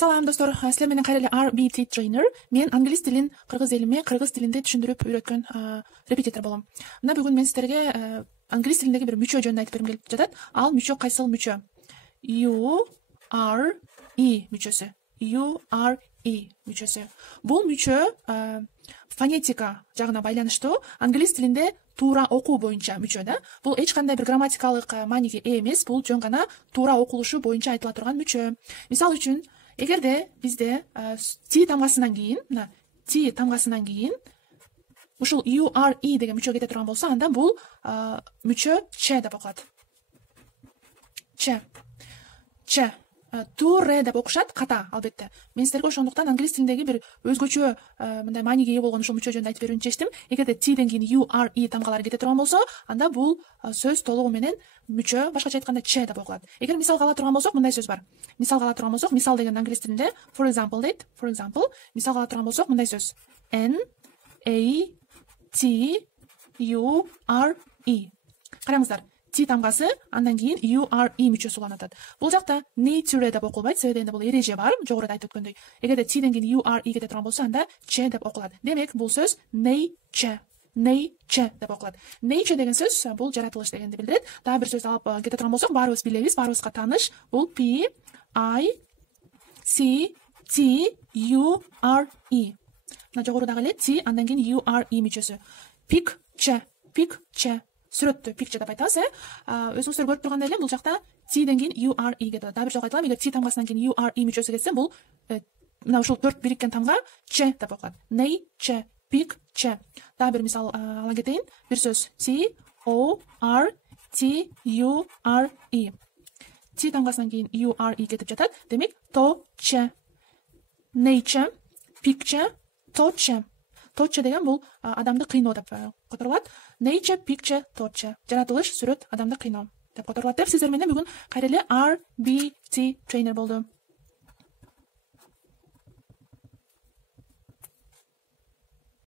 Салам достор, силер менен кайра эле RBT trainer. Мен англис тилин кыргыз элиме кыргыз тилинде түшүндүрүп үйрөткөн репетитор болом. Мына бүгүн мен силерге англис тилиндеги бир мүчө жөнүндө айтып бергим келип жатат. Ал мүчө кайсыл мүчө? U R E мүчөсү. U R E мүчөсү. Бул мүчө фонетика жагына байланыштуу англис тилинде туура окуу боюнча мүчө да. Бул эч кандай бир грамматикалык мааниге ээ эмес, бул жөн гана туура окулушу боюнча айтыла турган мүчө. Мисал үчүн, эгерде бизде T тамгасынан кийин, мына T тамгасынан кийин ушул U R E деген мүчө кете турган болсо, анда бул мүчө Ч деп окулат. Ч. Туре деп окушат, ката албетте. Мен силерге ошондуктан англис тилиндеги бир өзгөчө мындай мааниге ээ болгон ушул мүчө жөнүндө айтып берүүнү чечтим. Эгерде T'ден кийин U R E тамгалары кете турган болсо, анда бул сөз толугу менен мүчө, башкача айтканда Ч деп окулат. Эгер мисалга ала турган болсок, мындай сөз бар. Мисалга ала турган болсок, мисал деген англис тилинде for example дейт. For example, мисалга ала турган болсок, мындай сөз. N A T U R E. Караңыздар. T тамгасы, андан кийин U R E мүчөсү уланып атат. Бул жакта nature деп окулбайт, себеби дегенде бул эреже бар, жогоруда айтып өткөндөй. Эгерде T'ден кийин U R E кете турган болсо, анда Ч деп окулат. Демек, бул сөз nature деп окулат. Nature деген сөз бул жаратылыш дегенди билдирет. Дагы бир сөз алып кете турган болсок, баарыбыз билебиз, баарыбызга тааныш. Бул P I C T U R E. Мына жогорудагы эле T, андан кийин U R E мүчөсү. Picture. Сүрөттү picture деп айтабыз, өзүңүздөр көрүп тургандай эле, бул жакта T'ден кийин U R E кетет. Дагы бир жолу айтылам, эгер T тамгасынан кийин U R E мүчөсү кетсе, бул мына ушул 4 бириккен тамга Ч деп окулат. Nature, picture. Дагы бир мисал ала кетейин. Бир сөз T O R T U R E. T тамгасынан кийин U R E кетип жатат. Демек, touch. Nature, picture, touch. Touch деген бул адамды кыйноо деп которулат. Nature, picture, touch. Жаратылыш, сүрөт, адамды кыйноо деп которулат деп сиздер менен бүгүн кайра эле RBT trainer болду.